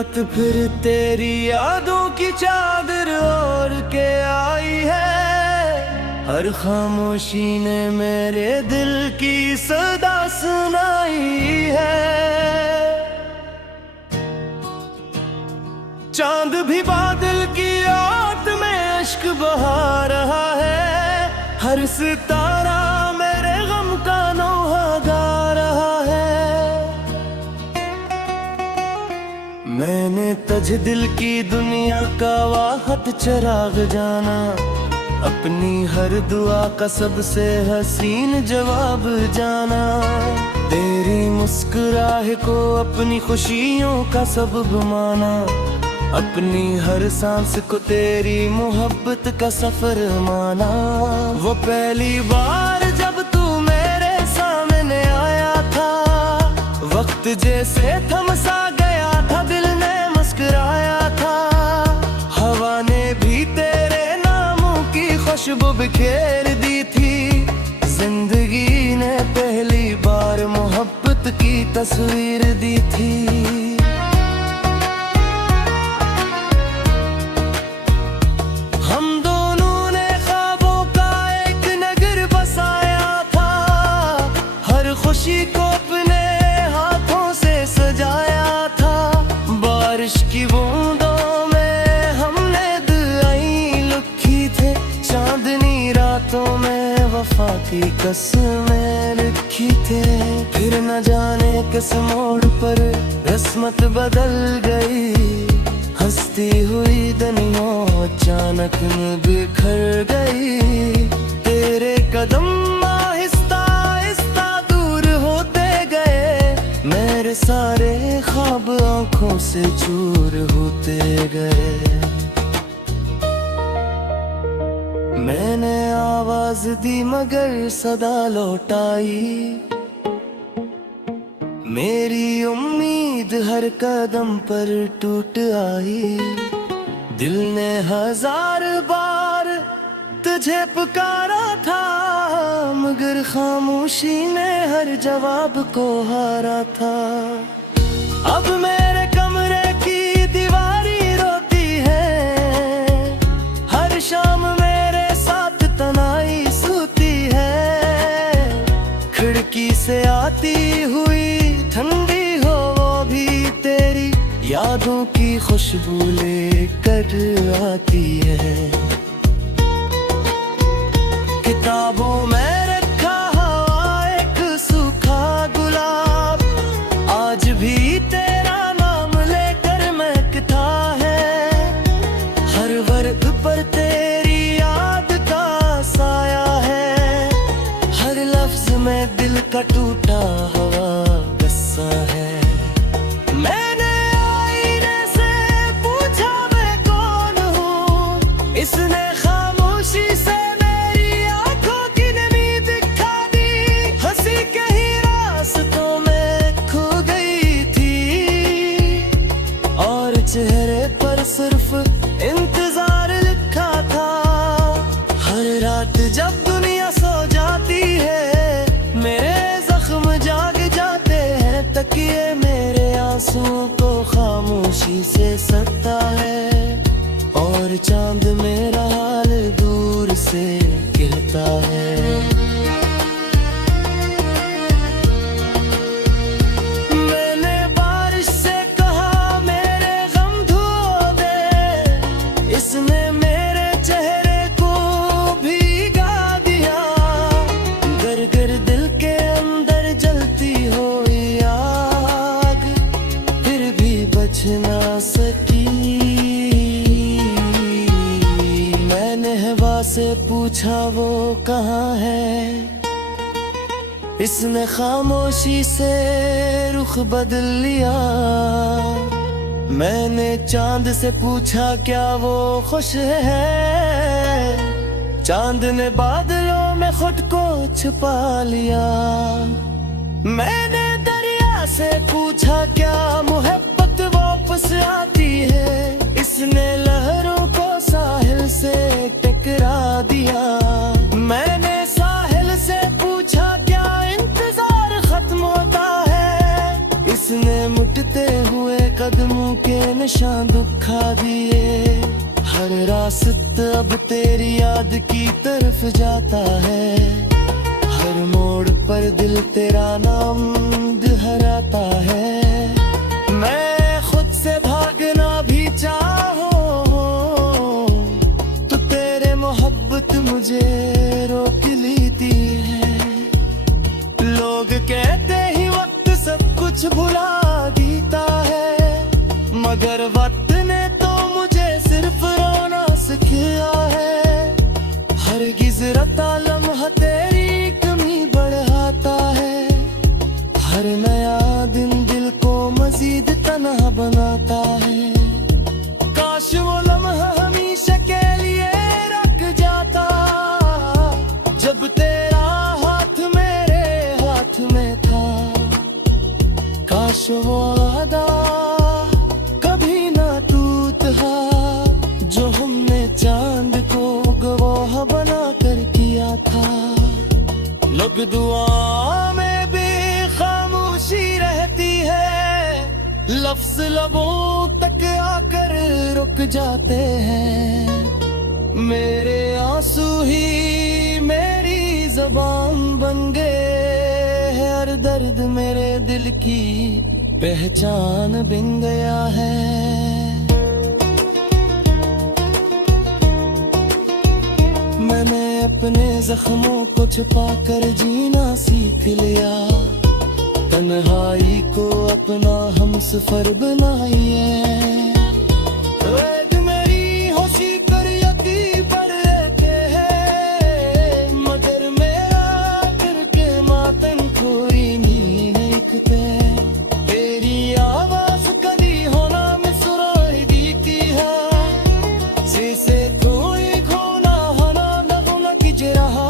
रात फिर तेरी यादों की चादर ओढ़ के आई है। हर खामोशी ने मेरे दिल की सदा सुनाई है। चांद भी बादल की आड़ में अश्क बहा रहा है। हर सितारा मेरे गम का नौहा गा रहा है। मैंने तज दिल की दुनिया का वाहत चिराग जाना। अपनी हर दुआ का सबसे हसीन जवाब जाना। तेरी मुस्कुराहट को अपनी खुशियों का सबब माना। अपनी हर सांस को तेरी मोहब्बत का सफर माना। वो पहली बार जब तू मेरे सामने आया था, वक्त जैसे थम सा गया था, दिल ने मुस्कुराया था। हवा ने भी तेरे नामों की खुशबू बिखेर दी थी। जिंदगी ने पहली बार मोहब्बत की तस्वीर दी थी। खुशी को अपने हाथों से सजाया था। बारिश की बूंदों में हमने दुआएं लिखी थे। चांदनी रातों में वफा की कसमें लिखी थे। फिर न जाने किस मोड़ पर किस्मत बदल गई। हंसती हुई दुनिया अचानक बिखर गई। तेरे कदम मेरे सारे ख्वाब आंखों से चूर होते गए। मैंने आवाज दी मगर सदा लौटाई। मेरी उम्मीद हर कदम पर टूट आई। दिल ने हजार बार तुझे पुकारा था, मगर खामोशी ने हर जवाब को हारा था। अब मेरे कमरे की दीवारी रोती है। हर शाम मेरे साथ तन्हाई सोती है। खिड़की से आती हुई ठंडी हो वो भी तेरी यादों की खुशबू लेकर आती है। किताबों में रखा हुआ एक सूखा गुलाब आज भी तेरा नाम लेकर महकता है। हर वर्ग पर तेरी याद का साया है। हर लफ्ज में दिल का टूटा हुआ गस्सा है। मैंने आईने से पूछा मैं कौन हूँ। इसने खामोशी से चेहरे पर सिर्फ इंतजार लिखा था। हर रात जब दुनिया सो जाती है, मेरे जख्म जाग जाते हैं। तकिए मेरे आंसुओं को खामोशी से सता है। और चांद मेरा हाल दूर से कहता है। इसने मेरे चेहरे को भीगा दिया। गर गर दिल के अंदर जलती हो आग, फिर भी बच ना सकी। मैंने हवा से पूछा वो कहाँ है। इसने खामोशी से रुख बदल लिया। मैंने चांद से पूछा क्या वो खुश है। चांद ने बादलों में खुद को छुपा लिया। मैंने दरिया से पूछा क्या मोहब्बत वापस आती है। इसने लहरों को साहिल से टकरा दिया। मैंने साहिल से पूछा क्या इंतजार खत्म होता है। इसने मुटते हुए कदमों के हमेशा दुखा दिए। हर रास्ता अब तेरी याद की तरफ जाता है। हर मोड़ पर दिल तेरा नाम दोहराता है। मैं खुद से भागना भी चाहूं तो तेरे मोहब्बत मुझे रोक लेती है। लोग कहते ही वक्त सब कुछ भुला देता है, मगर वक्त ने तो मुझे सिर्फ रोना सिखाया है। हर गुज़रता लम्हा तेरी कमी बढ़ाता है। हर नया दिन दिल को मजीद तन्हा बनाता है। काश वो लम्हा हमेशा के लिए रख जाता, जब तेरा हाथ मेरे हाथ में था। काश वो वादा कभी ना टूटा, जो हमने चांद को गवाह बना कर किया था। लोग दुआ में भी खामोशी रहती है, लफ्ज लबों तक आकर रुक जाते हैं। मेरे आंसू ही मेरी ज़बान बन गए। हर दर्द मेरे दिल की पहचान बन गया है। मैंने अपने जख्मों को छुपा कर जीना सीख लिया। तन्हाई को अपना हमसफर बनाइए। वेद मेरी होशी कर यकी पर रहते हैं, मगर मेरा करके मातन कोई नहीं पे। तेरी आवाज कदी होना में सुराई देती है, जैसे कोई खोना होना नगमा किज रहा।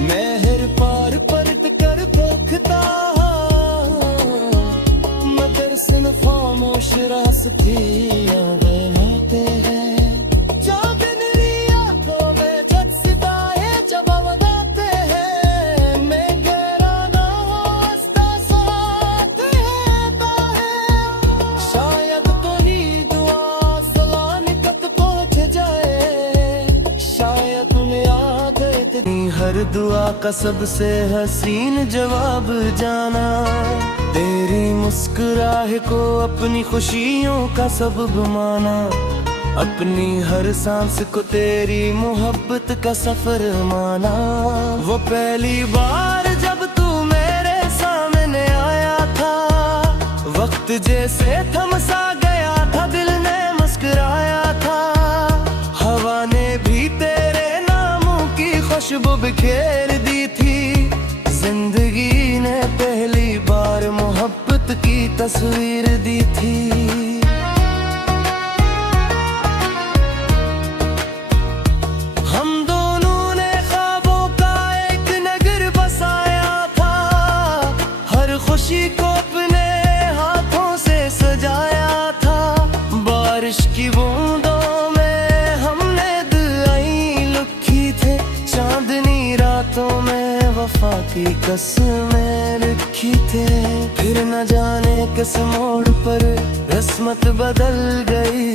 मेहर पार परत कर पोखता, मगर सिन खामोश रास्ते बनाते हैं। चांदन रिया को बेचत सितारे जवाब देते हैं। मैं गहरा ना वास्ता साथ रहता है। शायद कोई दुआ सलामत पहुंच जाए, शायद याद इतनी। हर दुआ का सबसे हसीन जवाब जाना, तेरी मुस्कुराहे को अपनी खुशियों का सबब माना। अपनी हर सांस को तेरी मोहब्बत का सफर माना। वो पहली बार जब तू मेरे सामने आया था, वक्त जैसे थम सा गया था, दिल ने मुस्कुराया था। हवा ने भी तेरे नामों की खुशबू बिखेर दी थी। जिंदगी ने पहली बार मोहब्बत की तस्वीर दी थी। हम दोनों ने ख्वाबों का एक नगर बसाया था। हर खुशी को अपने हाथों से सजाया था। बारिश की बूंदों में हमने दुआएं लिखी थे। चांदनी रातों में वफा की कसमें लिखी थे। फिर न जाने किस मोड़ पर किस्मत बदल गई।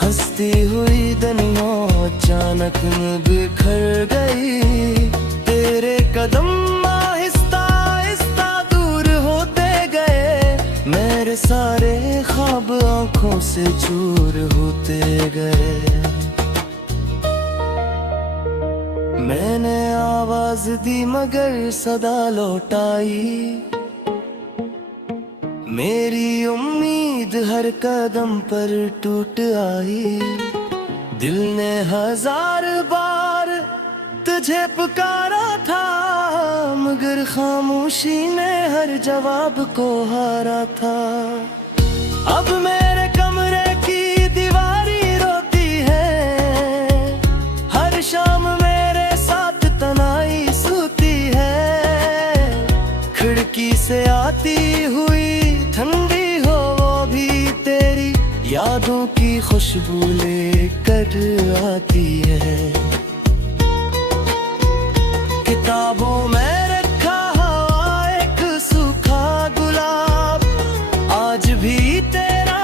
हंसती हुई दुनिया अचानक बिखर गई। तेरे कदम आहिस्ता आहिस्ता दूर होते गए। मेरे सारे ख्वाब आंखों से चूर होते गए। मैंने आवाज दी मगर सदा लौटाई। मेरी उम्मीद हर कदम पर टूट आई। दिल ने हजार बार तुझे पुकारा था, मगर खामोशी ने हर जवाब को हारा था। अब मेरे कमरे की दीवारी रोती है। हर शाम मेरे साथ तन्हाई सूती है। खिड़की से आती हुई ठंडी हो वो भी तेरी यादों की खुशबू लेकर आती है। किताबों में रखा हुआ एक सूखा गुलाब आज भी तेरा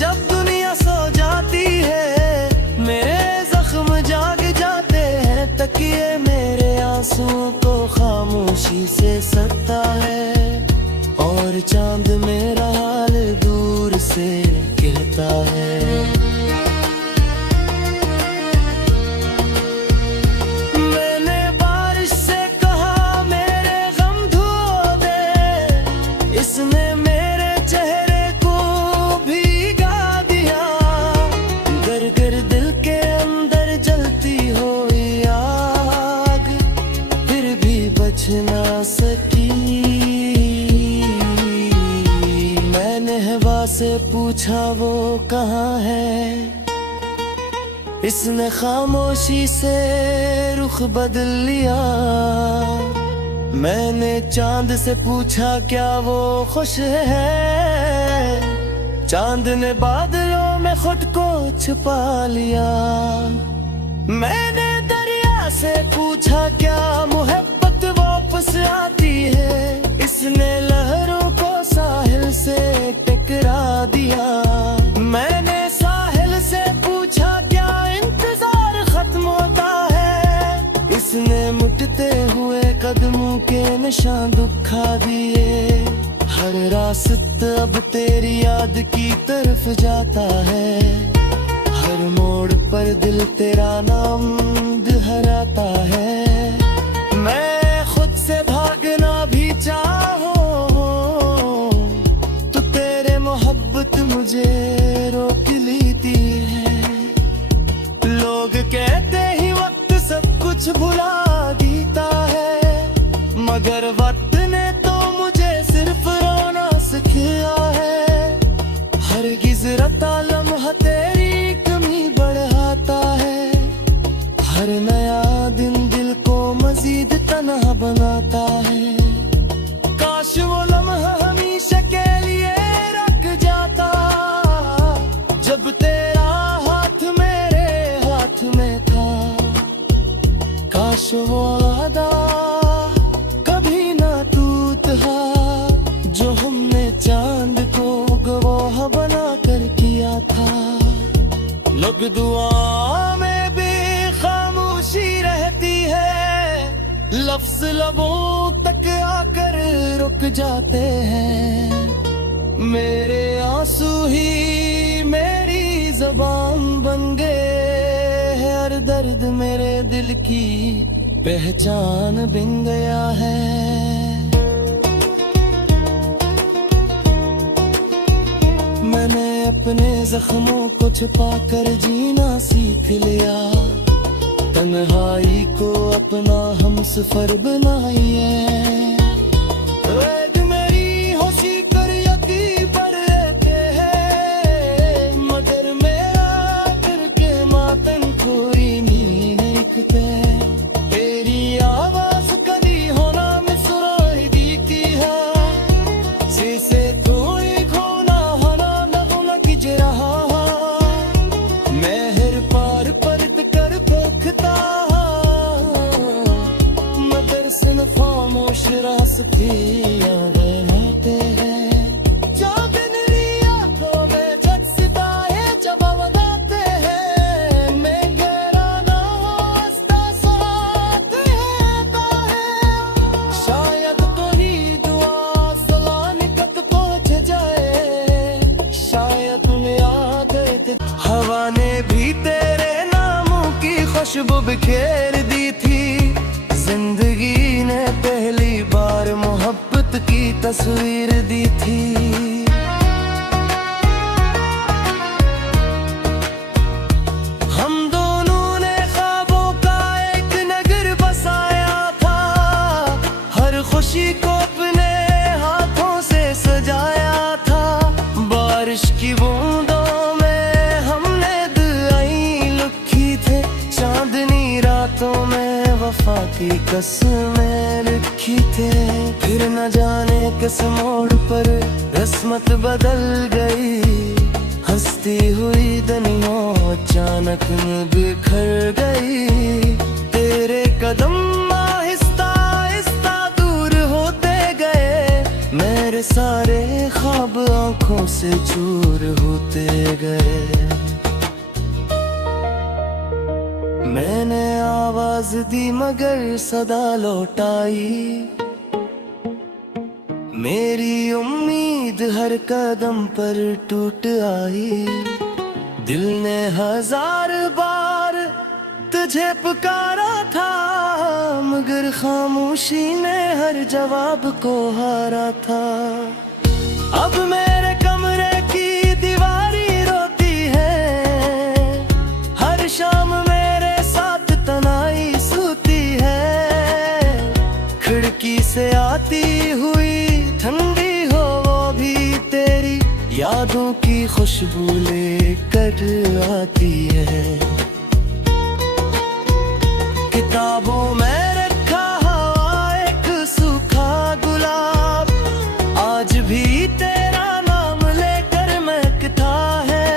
जब दुनिया सो जाती है मेरे जख्म जाग जाते हैं, तकिए मेरे आंसुओं को खामोशी से सता है, और चांद मेरा हाल दूर से कहता है। मैंने बारिश से कहा मेरे गम धो दे, इसने मेरे चेहरे को भीगा दिया। गर गर दिल के अंदर जलती हुई आग, फिर भी बच ना सकी। हवा से पूछा वो कहाँ है, इसने खामोशी से रुख बदल लिया। मैंने चांद से पूछा क्या वो खुश है, चांद ने बादलों में खुद को छुपा लिया। मैंने दरिया से पूछा क्या मोहब्बत वापस आती है, इसने लहरों को साहिल से टकरा दिया। मैंने साहिल से पूछा क्या इंतजार खत्म होता है, इसने मुटते हुए कदमों के निशान दिखा दिए। हर रास्ता अब तेरी याद की तरफ जाता है, हर मोड़ पर दिल तेरा नाम दोहराता है। मैं खुद से भागना भी चाहूं तो तेरे मोहब्बत मुझे रोक लेती है। लोग कहते ही वक्त सब कुछ भुला देता है, मगर वक्त ने तो मुझे सिर्फ रोना सिखाया है। हरगिज़ रता लम्हा तेरी कमी बढ़ाता है, हर नया दिन दिल को मजीद तन्हा बनाता है। काश वो लम्हा हमेशा के लिए रख जाता, जब तेरा हाथ मेरे हाथ में था। काश वो वादा कभी ना टूटा, जो हमने चांद को गवाह बना कर किया था। लोग दुआ में भी खामोशी रहती है, लफ्ज लबों तक आकर रुक जाते हैं। मेरे आंसू ही मेरी ज़बान बन गए, हर दर्द मेरे दिल की पहचान बन गया है। मैंने अपने जख्मों को छुपा कर जीना सीख लिया, तन्हाई को अपना हमसफर बनाइए। वेद मेरी होशी कर यकी पर रहते हैं, मगर मेरा करके मातन कोई नहीं लिखते। तेरी आवाज कली होना मिसराई दीती है, से थोड़ी खोना होना नगमा की जरा। मेहर पार परत कर पोखता, मगर सिन खामोश रास्तियां बनाते हैं। चांदनी आंखों में जग सितारे जवाब देते हैं, मैं गहरा ना हंसता साथ रहता है। शायद कोई दुआ सलानी तक पहुंच जाए, शायद मैं आ गए। हवा ने भी तेरे नामों की खुशबू बिखेर दी थी, जिंदगी ने पहली बार मोहब्बत की तस्वीर दी थी। हम दोनों ने ख्वाबों का एक नगर बसाया था, हर खुशी को अपने हाथों से सजाया था। बारिश की बूंदों में हमने दुआएं लिखी थे, चांदनी रातों में वफा की कसमें लिखी थे। फिर न जाने किस मोड़ पर किस्मत बदल गई, हंसती हुई दुनिया अचानक बिखर गई। तेरे कदम आहिस्ता आहिस्ता दूर होते गए, मेरे मेरे सारे ख्वाब आंखों से चूर होते गए। मैंने आवाज दी मगर सदा लौटाई, मेरी उम्मीद हर कदम पर टूट आई। दिल ने 1000 बार तुझे पुकारा था, मगर खामोशी ने हर जवाब को हारा था। अब मेरे कमरे की दीवारी रोती है, हर शाम मेरे साथ तन्हाई सूती है। खिड़की से आती हुई ठंडी हो वो भी तेरी यादों की खुशबू लेकर आती है। किताबों में रखा हुआ एक सूखा गुलाब, आज भी तेरा नाम लेकर महकता है।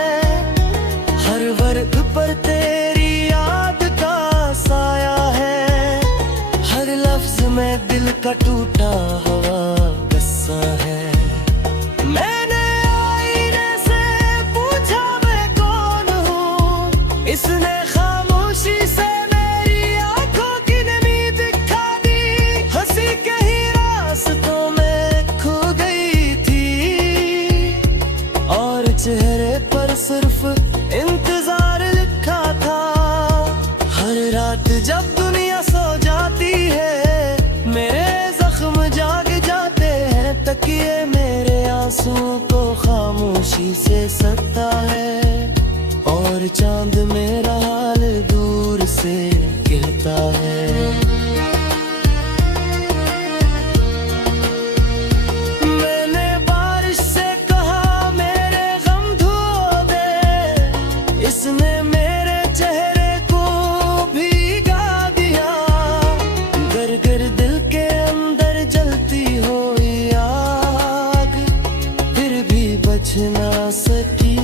हर वर्ग पर तेरी याद का साया है, हर लफ्ज में दिल का टूटा हुआ गस्सा है। मैंने आईने से पूछा मैं कौन हूँ, इसने खामोशी से मेरी आंखों की नमी दिखा दी। हंसी के ही रास्तों में खो गई थी, और चेहरे पर सिर्फ इंतजार लिखा था। हर रात जब दुनिया सो जाती है, मेरे जख्म जाग जाते हैं। तकिए मेरे आंसुओं को खामोशी से सता है, और चांद मेरा हाल दूर से कहता है। मैंने बारिश से कहा मेरे गम धो दे, इसने मेरे चेहरे को भीगा दिया। गर गर दिल के अंदर जलती हो आग, फिर भी बच ना सकी।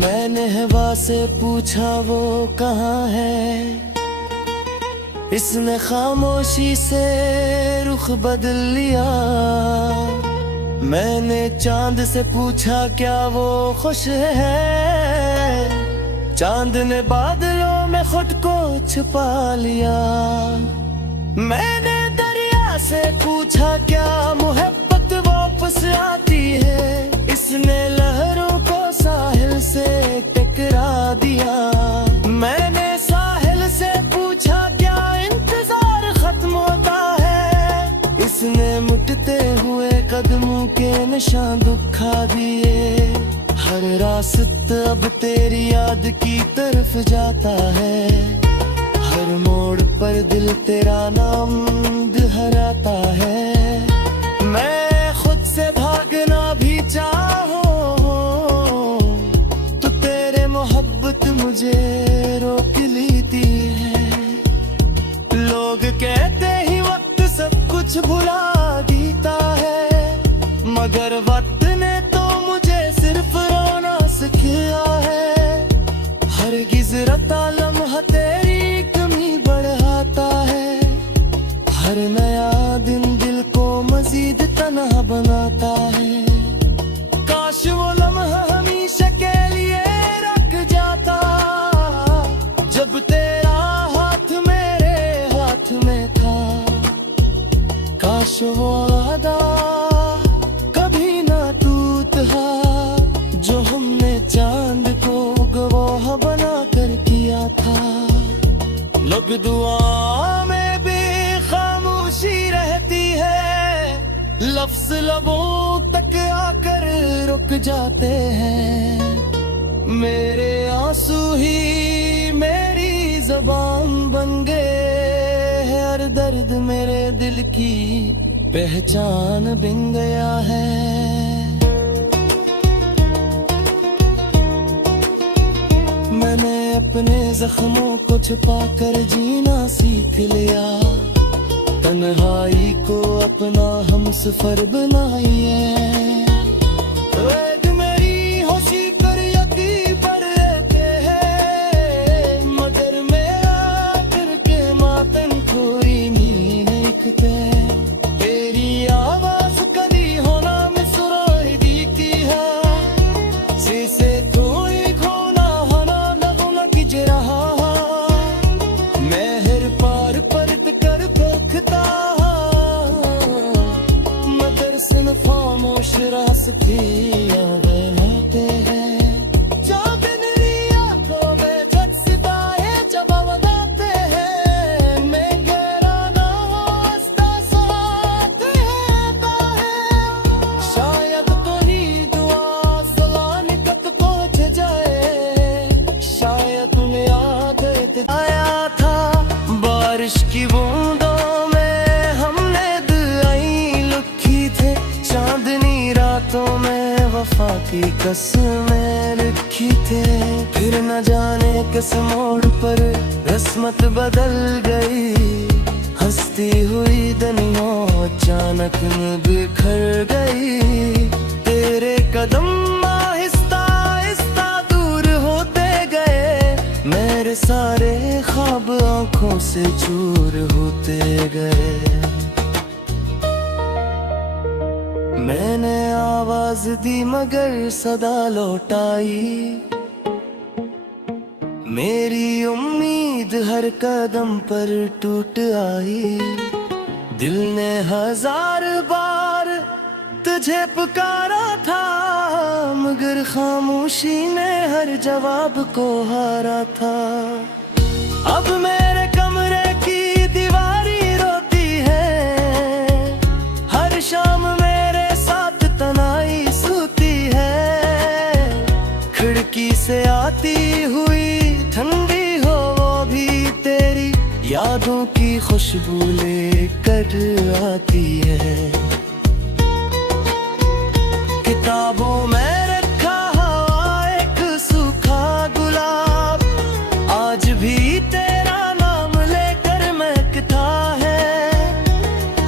मैंने हवा से पूछा वो कहाँ है, इसने खामोशी से रुख बदल लिया। मैंने चांद से पूछा क्या वो खुश है, चांद ने बादलों में खुद को छुपा लिया। मैंने दरिया से पूछा क्या मोहब्बत वापस आती है, इसने लहरों को साहिल से टकरा दिया। मैंने साहिल से पूछा क्या इंतजार खत्म होता है, इसने मुटते हुए कदमों के निशान दिखा दिए। हर रास्ता अब तेरी याद की तरफ जाता है, हर मोड़ पर दिल तेरा नाम दोहराता है। मैं खुद से भागना भी चाहूं तो तेरे मोहब्बत मुझे रोक लेती है। लोग कहते ही वक्त सब कुछ भुला देता है, मगर वक्त ने तो मुझे सिर्फ रोना सिखाया है। हरगिज़ रता लम्हा तेरी कमी बढ़ाता है, हर नया दिन दिल को मजीद तन्हा बनाता है। काश वो लम्हा हमेशा के लिए रख जाता, जब तेरा हाथ मेरे हाथ में था। काश वो वादा कभी ना टूटा, जो हमने चांद को गवाह बना कर किया था। लोग दुआ में भी खामोशी रहती है, लफ्ज लबों तक आकर रुक जाते हैं। मेरे आंसू ही मेरी ज़बान बन गए, हर दर्द मेरे दिल की पहचान बन गया है। मैंने अपने जख्मों को छुपा कर जीना सीख लिया, तन्हाई को अपना हमसफर बनाइए। वेद मेरी होशी कर यकी पर रहते हैं, मगर मेरा दिल के मातन कोई नहीं लिखते। हुस्न खामोश रास्ते बनाते हैं। चांदनी आंखों में जग सितारे जगमगाते हैं। मैं गहरा ना हंसता साथ रहता है। शायद कोई दुआ सलामी तक पहुंच जाए। शायद तुम याद आया था बारिश की बूंदों में वफा की कसमें लिखी थे। फिर न जाने किस मोड़ पर रस्मत बदल गई। हंसती हुई दुनिया अचानक में बिखर गई। तेरे कदम आहिस्ता आहिस्ता दूर होते गए। मेरे सारे ख्वाब आंखों से चूर होते गए। मैंने आवाज दी मगर सदा लौटाई। मेरी उम्मीद हर कदम पर टूट आई। दिल ने 1000 बार तुझे पुकारा था मगर खामोशी ने हर जवाब को हारा था। अब मेरे कमरे की दीवारी रोती है। हर शाम खिड़की से आती हुई ठंडी हो वो भी तेरी यादों की खुशबू लेकर आती है। किताबों में रखा हुआ एक सूखा गुलाब आज भी तेरा नाम लेकर महकता है।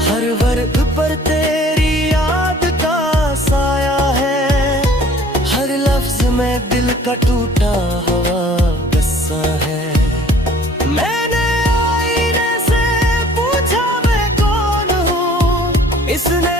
हर वर्ग पर तेरी याद का साया है। हर लफ्ज में दिल का टूटा हुआ गुस्सा है। मैंने आईने से पूछा मैं कौन हूँ। इसने